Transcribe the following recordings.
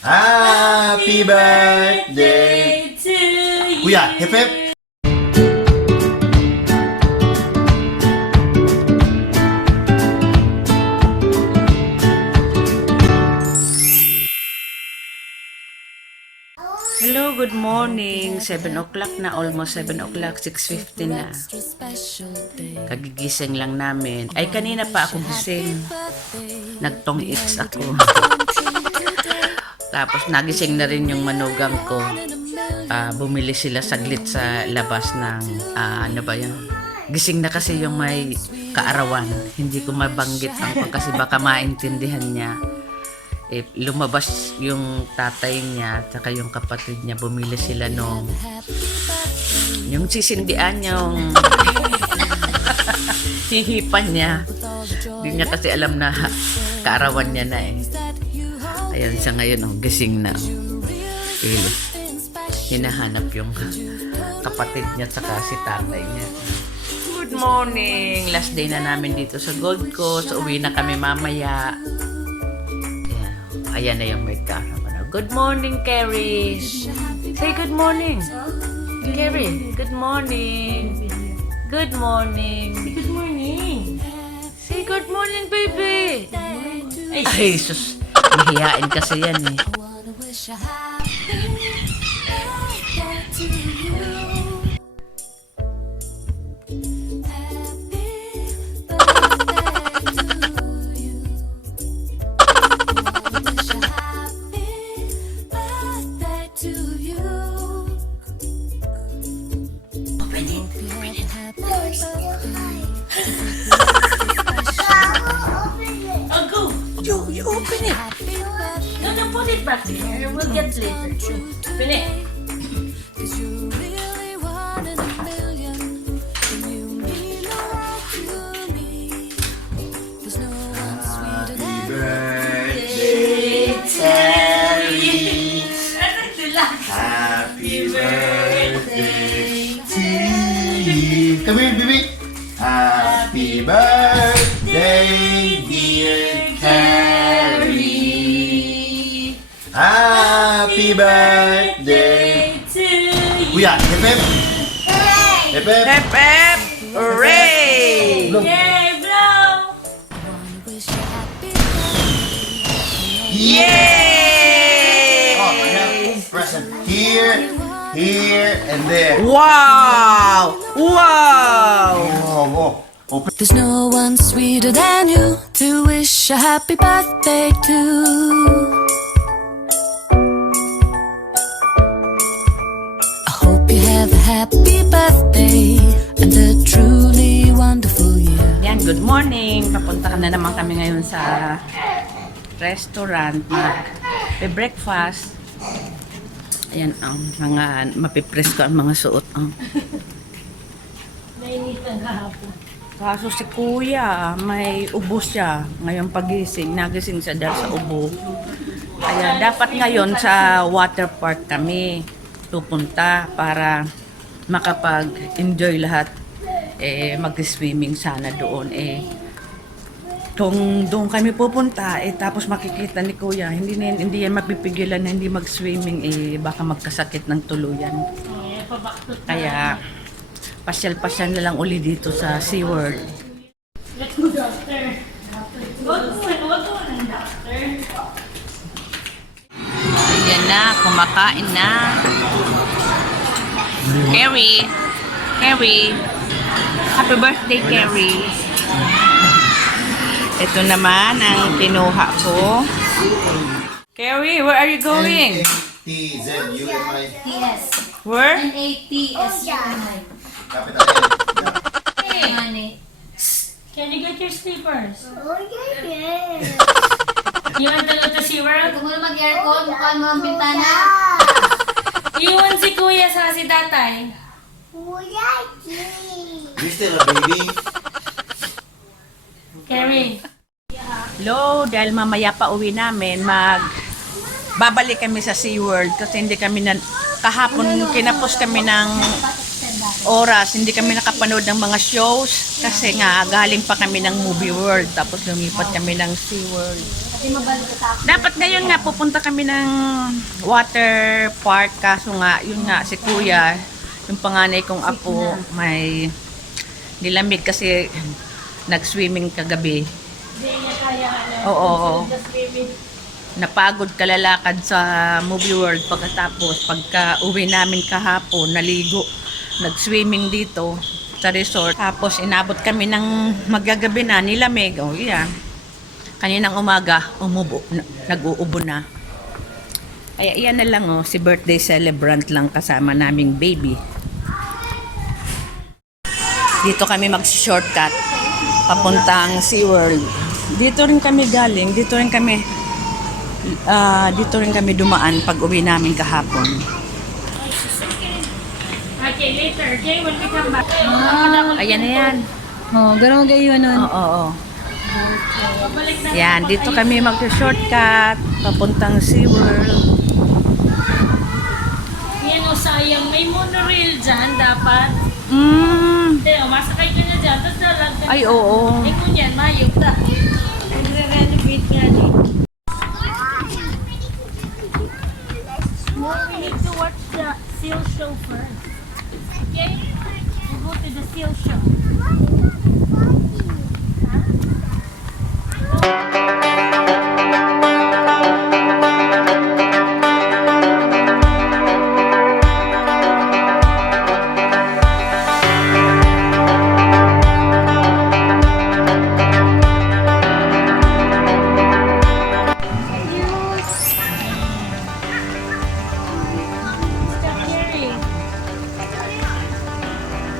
Happy birthday to you. Kuya, hip hip. Hello, good morning. 7 o'clock na, almost 7 o'clock, 6:50 na. Kagigising lang namin. Ay, kanina pa ako gising. Nagtong X ako. Tapos nagising na rin yung manugang ko. Bumili sila saglit sa labas ng, ano ba yan? Gising na kasi yung may kaarawan. Hindi ko mabanggit ang kasi baka maintindihan niya. Lumabas yung tatay niya at yung kapatid niya, bumili sila nung yung sisindian yung hihipan niya. Hindi niya kasi alam na kaarawan niya na eh. Ayan siya ngayon, gising na. Hinahanap yung kapatid niya at saka si tatay niya. Good morning! Last day na namin dito sa Gold Coast. Uwi na kami mamaya. Ayan na yung may kasama. Good morning, Carrie. Say good morning. Carrie, good morning. Good morning. Good morning. Say good morning, baby. Ay, Ay, sus. Mahihain kasi yan eh. oh, go. You open it. No, put it back there. We'll get later. Open it. Happy birthday, Terry. Happy birthday to you. Come here, baby. Happy birthday, dear Terry. Happy birthday to you. Kuya, hip hip. Hip hip. Hep, hep. Hooray! Blow. Yay, blow. Yay! Oh, I have present here, here, and there. Wow! Wow! Oh, oh. Open. There's no one sweeter than you to wish a happy birthday to. I hope you have a happy birthday and a truly wonderful year. Yan, good morning. Papunta na naman kami ngayon sa restaurant mag-breakfast. Ayan ang mga mapipress ko ang mga suot. Nainitan kahapon. Kaso si kuya, may ubo siya. Ngayon pagising, nagising siya dahil sa ubo. Kaya dapat ngayon sa water park kami pupunta para makapag-enjoy lahat. Mag-swimming sana doon. Kung doon kami pupunta, tapos makikita ni kuya, hindi yan mapipigilan na hindi mag-swimming, baka magkasakit ng tuluyan. Kaya pasyal-pasyal na lang uli dito sa SeaWorld. Let's go, doctor. Wag mo ng doctor. Ayan na, kumakain na. Carrie, happy birthday, Carrie. Ito naman ang kinuha ko. Carrie, where are you going? N-A-T-Z-U-M-I. Yes. Where? N-A-T-S-U-M-I. Capital N. Hey, Money. can you get your slippers? Oh, yeah. You want to go to SeaWorld? Huwag mo na mag-aircon, mukhaan mo ang bintana. Iwan si kuya sa si tatay. You still a baby? Carrie. Hello, dahil mamaya pa uwi namin, babalik kami sa SeaWorld kasi hindi kami kahapon kinapos kami ng oras, hindi kami nakapanood ng mga shows kasi nga galing pa kami ng Movie World tapos lumipat kami ng SeaWorld. Hindi mabalik ka sa akin. Dapat ngayon nga pupunta kami ng water park kaso nga yun nga si kuya yung panganay kong apo may nilamig kasi nag-swimming kagabi. Hindi niya kaya. Oo. Just baby. Napagod kalalakad sa movie world pagkatapos pagka uwi namin kahapon naligo nag-swimming dito sa resort tapos inabot kami ng magagabi na nilamig kaninang umaga nag-uubo na kaya iyan na lang si birthday celebrant lang kasama naming baby dito kami mag-shortcut papuntang SeaWorld dito rin kami galing dito rin kami dumaan pag uwi namin kahapon. Okay, later. Okay, when we come back. Ayan na yan. Oh, ganun kayo nun. Oo. Yan, dito kami mag-shortcut papuntang SeaWorld. Yan o, sayang. May monorail dyan, dapat. Hindi, masakay ka na dyan. Tapos dalag ka. Ay, oo. Eh, kung yan, mayog na. Nagre-renovate nga din. We need to watch the seal show first. Okay? We'll go to the seal show. Stop hearing.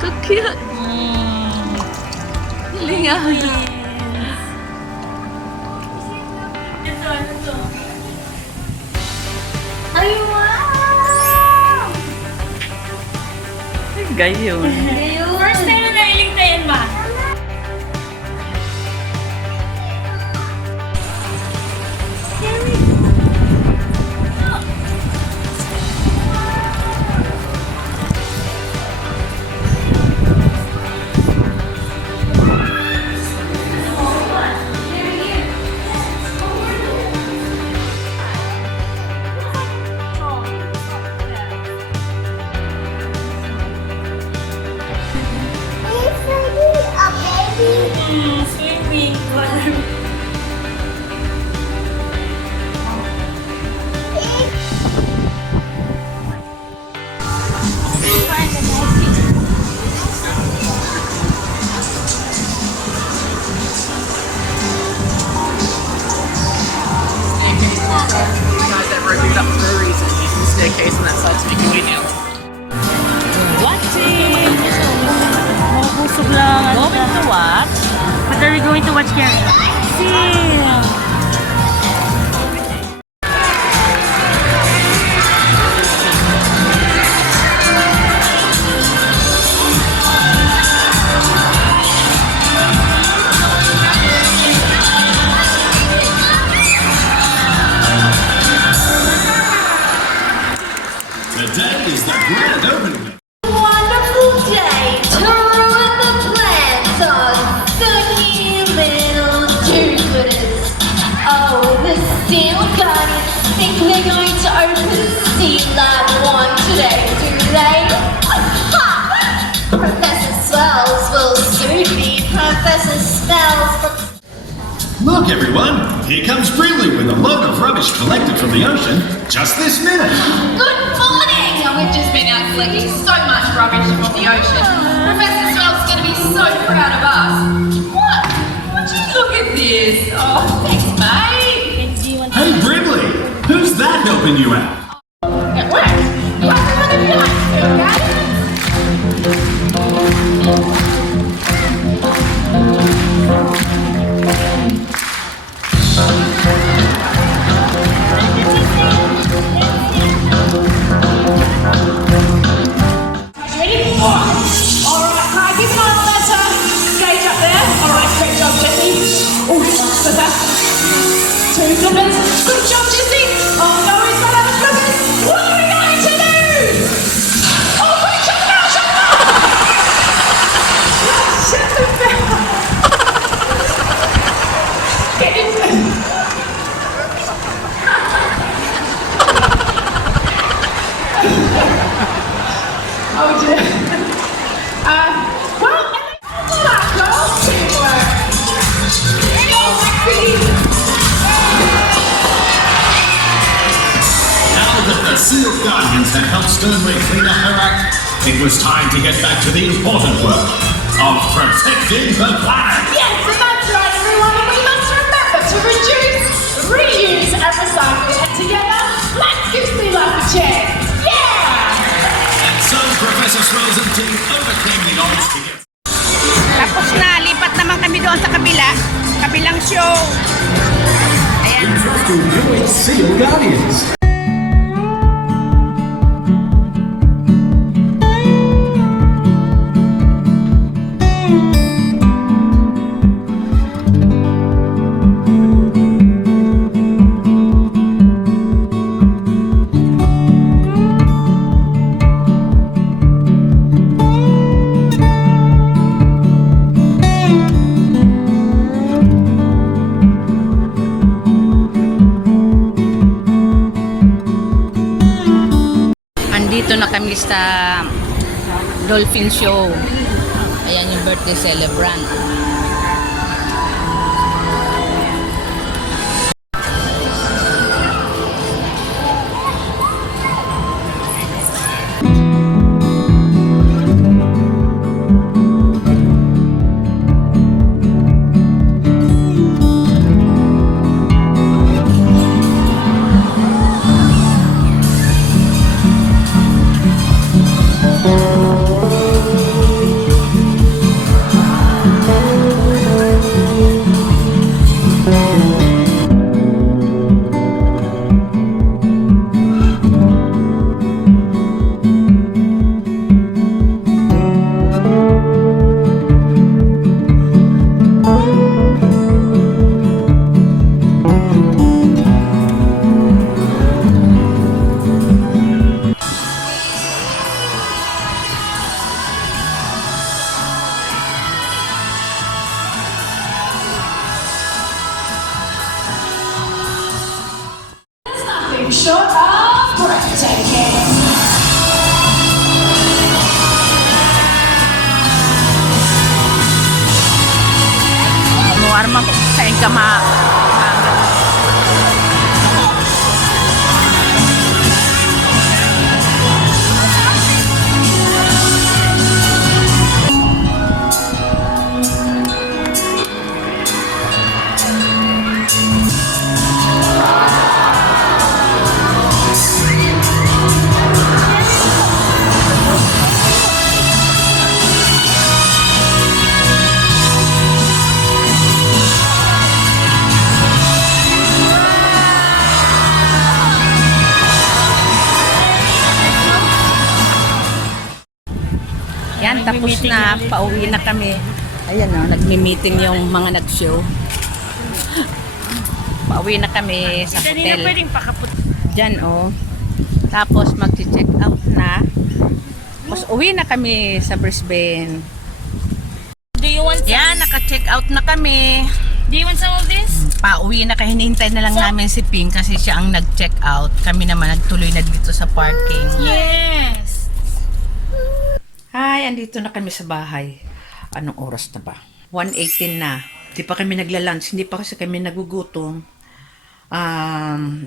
So cute. Lingahan. Ito, ito. Ay, wow! Ay, gayon. Ayun. First time na nailing tayo ba? Swimming. Guys that reviewed up for a reason. Using the staircase and that side to make your way down. Watching! Mabusog lang. Going to watch? What are we going to watch, Karen? Seal. Today is the grand opening. Wonderful day to ruin the plans on funny little do-gooders. Oh, the Seal Guardians think they're going to open Seal Lab 1 today, do they? Ha! Professor Swells will soon be Professor Spells. Look, everyone, here comes Brinley with a load of rubbish collected from the ocean just this minute. Good morning! We've just been out collecting so much rubbish from the ocean. Professor Swell's going to be so proud of us. What? Would you look at this? Oh, thanks, mate. Hey, Brinley, who's that helping you out? It works. You have to look at me like this, okay? Ready? Alright, hi, keep an eye on that gauge up there. Alright, great job, Jessie. Oh, so that's 2 flippers. Good job, Jessie. Oh, no, he's not having a Oh dear. Well, and that's all our girls teamwork. Go, Lexi! Now that the Seal Guardians had helped Sternway clean up her act, it was time to get back to the important work of protecting the planet. Yes, and that's right, everyone. And we must remember to reduce, reuse, and recycle. And together, let's give Sea Life a chance. Yeah! And so Professor Swirls and team overcame the odds to get... Tapos na, lipat naman kami doon sa kabilang show. Ayan. To join Seal Guardians. Andito na kami sa Dolphin Show. Ayan yung birthday celebrant. Nothing short of breathtaking. Arma ko sa kama. Yan, tapos na, pauwi na kami. Ayan o, nagmi-meeting yung mga nag-show. Pauwi na kami sa hotel. Diyan o. Tapos mag-check out na. Tapos uwi na kami sa Brisbane. Do you want some? Yan, naka-check out na kami. Do you want some of this? Pauwi na, kaya hinihintay na lang namin si Ping kasi siya ang nag-check out. Kami naman nagtuloy na dito sa parking. Yes. Hi, andito na kami sa bahay. Anong oras na ba? 1:18 na. Hindi pa kami nagla-lunch. Hindi pa kasi kami nagugutom.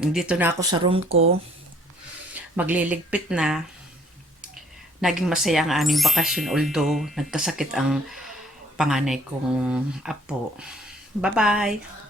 Dito na ako sa room ko. Magliligpit na. Naging masaya ang aming bakasyon although nagkasakit ang panganay kong apo. Bye-bye!